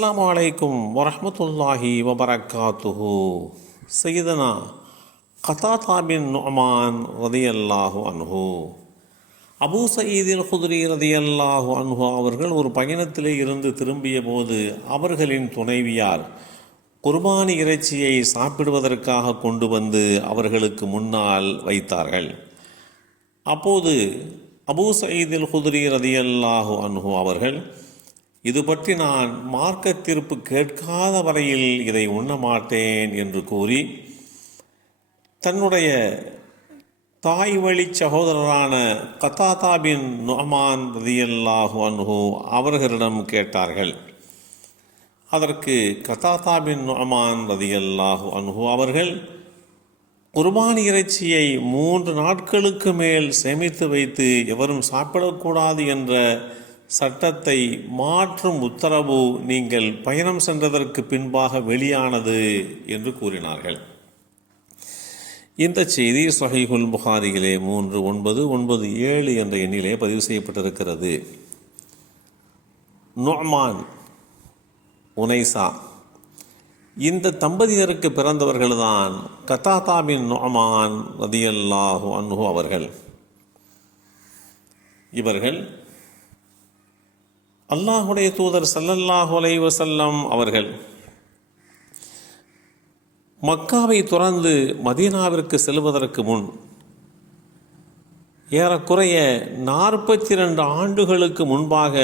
அஸ்லாம் அலைக்கும் வரமத்துல்லாஹி வபரகாத்துஹு சையதனா கதாதாபின் பின் ரதி ரதியல்லாஹு அன்ஹு. அபூ சயீதில் குதிரி ரதியல்லாஹு அன்ஹு அவர்கள் ஒரு பயணத்திலே இருந்து திரும்பிய போது அவர்களின் துணைவியார் குர்பானி இறைச்சியை சாப்பிடுவதற்காக கொண்டு வந்து அவர்களுக்கு முன்னால் வைத்தார்கள். அப்போது அபூ சயீதில் குதிரி ரதியல்லாஹு அன்ஹு அவர்கள் இது பற்றி நான் மார்க்க தீர்ப்பு கேட்காத வரையில் இதை உண்ண மாட்டேன் என்று கூறி தன்னுடைய தாய் வழி சகோதரரான கத்தாதாபின் நொஹமான் ரதியல்லாஹு அன்ஹு அவர்களிடம் கேட்டார்கள். அதற்கு கத்தாதாபின் நொஹமான் ரதியல்லாஹு அன்ஹு அவர்கள் குர்பானி இறைச்சியை மூன்று நாட்களுக்கு மேல் சேமித்து வைத்து எவரும் சாப்பிடக்கூடாது என்ற சட்டத்தை மாற்றும் உத்தரவு நீங்கள் பயணம் சென்றதற்கு பின்பாக வெளியானது என்று கூறினார்கள். இந்த செய்தி சஹிஹுல் புகாரியிலே மூன்று ஒன்பது ஒன்பது ஏழு என்ற எண்ணிலே பதிவு செய்யப்பட்டிருக்கிறது. நொமான் உனைசா. இந்த தம்பதியருக்கு பிறந்தவர்கள்தான் கத்தாத்தாபின் நொமான் ரதியல்லாஹு அன்ஹு அவர்கள். இவர்கள் அல்லாஹுடைய தூதர் சல்லல்லாஹு அலைஹி அவர்கள் மக்காவை துறந்து மதீனாவிற்கு செல்வதற்கு முன் ஏறக்குறைய நாற்பத்தி ரெண்டு ஆண்டுகளுக்கு முன்பாக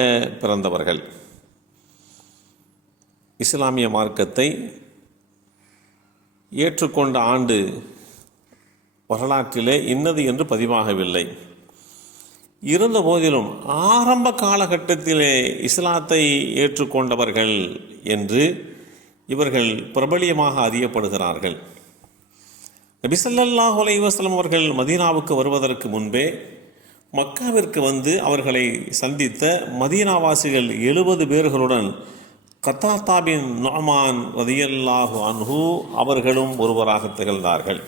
பிறந்தவர்கள். இஸ்லாமிய மார்க்கத்தை ஏற்றுக்கொண்ட ஆண்டு வரலாற்றிலே இன்னது என்று பதிவாகவில்லை. இருந்த போதிலும் ஆரம்ப காலகட்டத்திலே இஸ்லாத்தை ஏற்றுக்கொண்டவர்கள் என்று இவர்கள் பிரபலியமாக அறியப்படுகிறார்கள். நபிசல்லாஹ் அலைவாஸ்லம் அவர்கள் மதீனாவுக்கு வருவதற்கு முன்பே மக்காவிற்கு வந்து அவர்களை சந்தித்த மதீனாவாசிகள் எழுபது பேர்களுடன் கத்தாத்தாபின் நொமான் ரதியல்லாஹு அன்ஹு அவர்களும் ஒருவராக திகழ்ந்தார்கள்.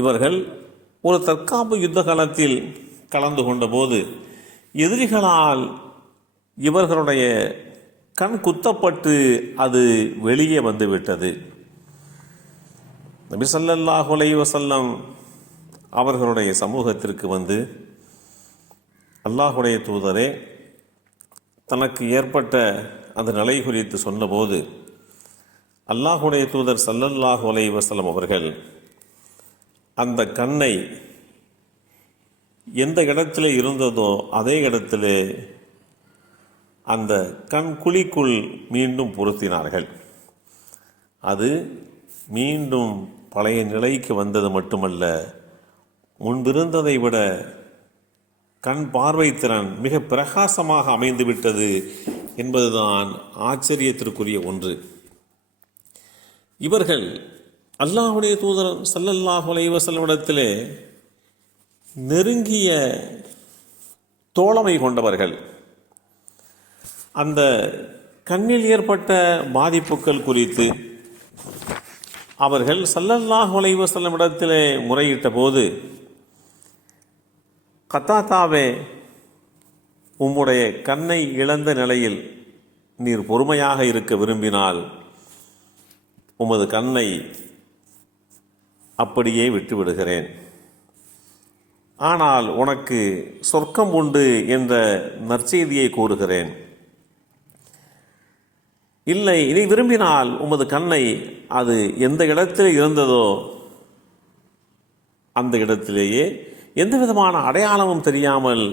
இவர்கள் ஒரு தற்காப்பு யுத்த காலத்தில் கலந்து கொண்டபோது எதிரிகளால் இவர்களுடைய கண் குத்தப்பட்டு அது வெளியே வந்துவிட்டது. நபி ஸல்லல்லாஹு வசல்லம் அவர்களுடைய சமூகத்திற்கு வந்து அல்லாஹுடைய தூதரே தனக்கு ஏற்பட்ட அந்த நிலை குறித்து சொன்னபோது அல்லாஹுடைய தூதர் சல்லல்லாஹு அலைஹி வசலம் அவர்கள் அந்த கண்ணை எந்த இடத்துல இருந்ததோ அதே இடத்துல அந்த கண் குழிக்குள் மீண்டும் பொருத்தினார்கள். அது மீண்டும் பழைய நிலைக்கு வந்தது மட்டுமல்ல முன்பிருந்ததை விட கண் பார்வை திறன் மிக பிரகாசமாக அமைந்துவிட்டது என்பதுதான் ஆச்சரியத்திற்குரிய ஒன்று. இவர்கள் அல்லாஹுடைய தூதர் சல்லல்லாஹு அலைஹி நெருங்கிய தோழமை கொண்டவர்கள். அந்த கண்ணில் ஏற்பட்ட பாதிப்புகள் குறித்து அவர்கள் சல்லல்லாஹு அலைஹி முறையிட்ட போது கத்தாத்தாவே உம்முடைய கண்ணை இழந்த நிலையில் நீர் பொறுமையாக இருக்க விரும்பினால் உமது கண்ணை அப்படியே விட்டுவிடுகிறேன். ஆனால் உனக்கு சொர்க்கம் உண்டு என்ற நற்செய்தியை கூறுகிறேன். இல்லை இதை விரும்பினால் உமது கண்ணை அது எந்த இடத்தில் இருந்ததோ அந்த இடத்திலேயே எந்த விதமான அடையாளமும் தெரியாமல்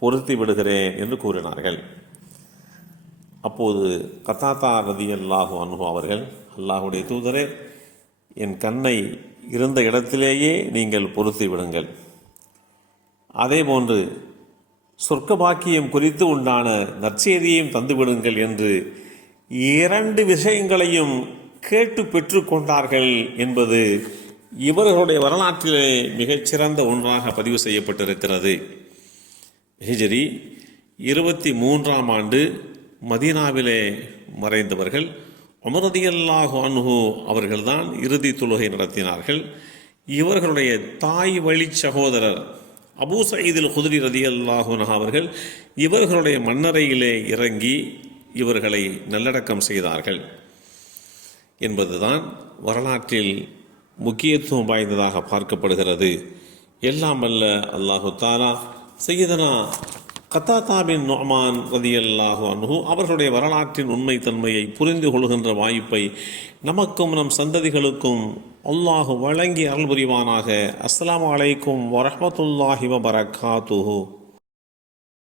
பொருத்தி விடுகிறேன் என்று கூறினார்கள். அப்போது கத்தாத்தா ரதி அல்லாஹு அனுபவ அவர்கள் அல்லாஹுடைய தூதரே என் கண்ணை இருந்த இடத்திலேயே நீங்கள் பொருத்தி விடுங்கள் அதேபோன்று சொர்க்க பாக்கியம் குறித்து உண்டான நற்செய்தியையும் தந்துவிடுங்கள் என்று இரண்டு விஷயங்களையும் கேட்டு பெற்றுக்கொண்டார்கள் என்பது இவர்களுடைய வரலாற்றிலே மிகச்சிறந்த ஒன்றாக பதிவு செய்யப்பட்டிருக்கிறது. ஹிஜரி இருபத்தி மூன்றாம் ஆண்டு மதீனாவிலே மறைந்தவர்கள். அமரதியல்லாஹு அன்ஹு அவர்கள்தான் இறுதி தொழுகை நடத்தினார்கள். இவர்களுடைய தாய் வழி சகோதரர் அபூ சயீதில் குதிரி ரதி அல்லாஹுனா அவர்கள் இவர்களுடைய மண்ணறையிலே இறங்கி இவர்களை நல்லடக்கம் செய்தார்கள் என்பதுதான் வரலாற்றில் முக்கியத்துவம் வாய்ந்ததாக பார்க்கப்படுகிறது. எல்லாம் அல்ல அல்லாஹு தாலா செய்தனா கத்தாத்தா பின் நொமான் ரதியல்லாஹு அனுகு அவர்களுடைய வரலாற்றின் உண்மை தன்மையை புரிந்து கொள்கின்ற வாய்ப்பை நமக்கும் நம் சந்ததிகளுக்கும் அல்லாஹு வழங்கி அருள் புரிவானாக. அஸ்ஸலாமு அலைக்கும் வரமத்துல்லாஹி வபரகாத்துஹு.